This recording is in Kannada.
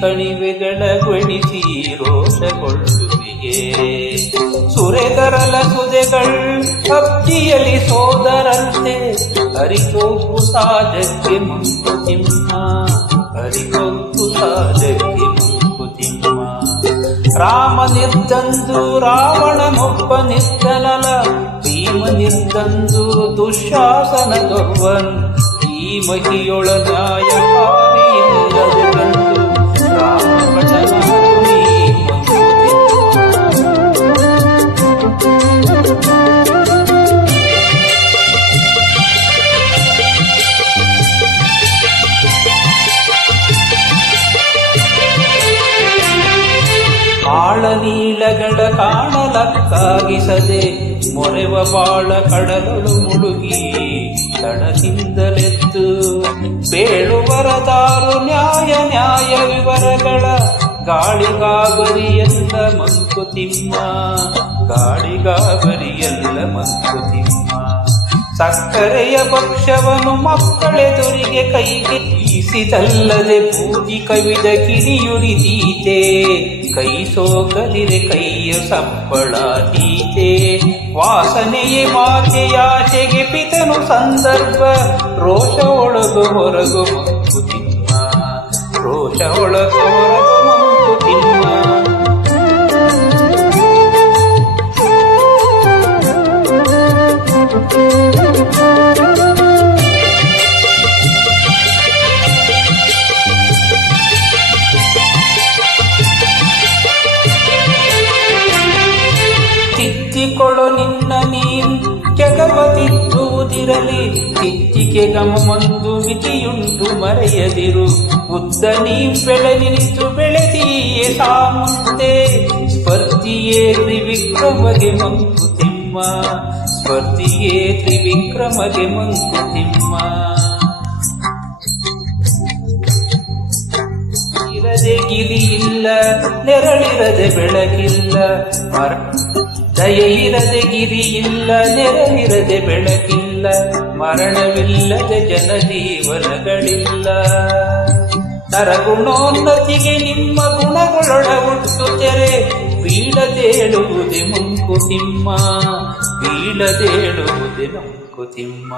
ಕಣಿವೆಗಳ ಗೊಳಿಸಿ ರೋಷಗೊಳ್ಳುವಿಗೆ ಸುರೆಗರಲ ಸುದೆಗಳ್ ಅಬ್ಜಿಯಲಿ ಸೋದರಂತೆ ಅರಿತೋಗು ಸಾಜಕ್ಕೆ ಮಂಕುತಿಮ್ಮ ಅರಿತೋಗು ಸಾಜಕ್ಕೆ ಮಂಕುತಿಮ್ಮ ರಾಮ ನಿರ್ದಂದು ರಾವಣನೊಬ್ಬ ನಿರ್ಧನಲ ಭೀಮ ನಿರ್ದಂದು ದುಶ್ಯಾಸನ ದೊರ್ವನ್ ಈ ಮಹಿಯೊಳ ನ್ಯಾಯಕಾರಿ ಇಲ್ಲದೆ ಬಂದು ರಾಮಭಟನಾದು ನೀ ಆಳ ನೀಳಗಳ ಕಾಣಲಕ್ಕಾಗಿಸದೆ ಮೊರೆವ ಬಾಳ ಕಡಲಳು ಮುಳುಗಿ ತಡದಿಂದಲೆದ್ದು ಬೇಳುವರದಾರು ನ್ಯಾಯ ವಿವರಗಳ ಗಾಳಿಗಾಬರಿಯಲ್ಲ ಮಂಕುತಿಮ್ಮ ಗಾಳಿಗಾಬರಿಯಲ್ಲ ಮಂಕುತಿಮ್ಮ ಸಕ್ಕರೆಯ ಭಕ್ಷ್ಯವನ್ನು ಮಕ್ಕಳೆದುರಿಗೆ ಕೈಗೆ ಈಸಿದಲ್ಲದೆ ಬೂದಿ ಕವಿದ ಕಿಡಿಯುರಿದೀತೆ ಕೈ ಸೋಕದಿರೆ ಕೈಯ ಸಪ್ಪಳಾದೀತೆ ವಾಸನೆಯೇ ಮಾತೆಯಾಶೆಗೆ ಪಿತನು ಸಂದರ್ಭ ರೋಷ ಒಳಗು ಹೊರಗು ಮಂಕುತಿಮ್ಮ ರೋಷ ಒಳಗು ಹೊರಗು ಮಂಕುತಿಮ್ಮ ತಿದ್ದಿಕೊಳ್ಳು ನಿನ್ನ ನೀನ್ ಜಗವತಿದ್ದುವುದಿರಲಿ ತಿದ್ದಿಗೆ ಗಮಮೊಂದು ಮಿತಿಯುಂಟು ಮರೆಯದಿರು ಉದ್ದ ನೀ ಬೆಳೆ ನಿಂತು ಬೆಳೆದೀಯೇ ಸಾಮುಂದೆ ಸ್ಪರ್ಧಿಯೇ ತ್ರಿವಿಕ್ರಮಗೆ ಮಂಕುತಿಮ್ಮ ಸ್ಪರ್ಧಿಯೇ ತ್ರಿವಿಕ್ರಮಗೆ ಮಂಕುತಿಮ್ಮ ಇರದೆ ಗಿರಿ ಇಲ್ಲ ನೆರಳಿರದೆ ಬೆಳಕಿಲ್ಲ ದಯೆ ಇರದೆ ಗಿರಿ ಇಲ್ಲ ನೆರಳಿರದೆ ಬೆಳಕಿಲ್ಲ ಮರಣವಿಲ್ಲದೆ ಜನಜೀವನಗಳಿಲ್ಲ ನರಗುಣೋನ್ನತಿಗೆ ನಿಮ್ಮ ಗುಣಗಳೊಳ ಹುಟ್ಟು ತೆರೆ ಬೀಳದೇಳುವುದೇ ಮಂಕುತಿಮ್ಮ ಬೀಳದೇಳುವುದೇ ಮಂಕುತಿಮ್ಮ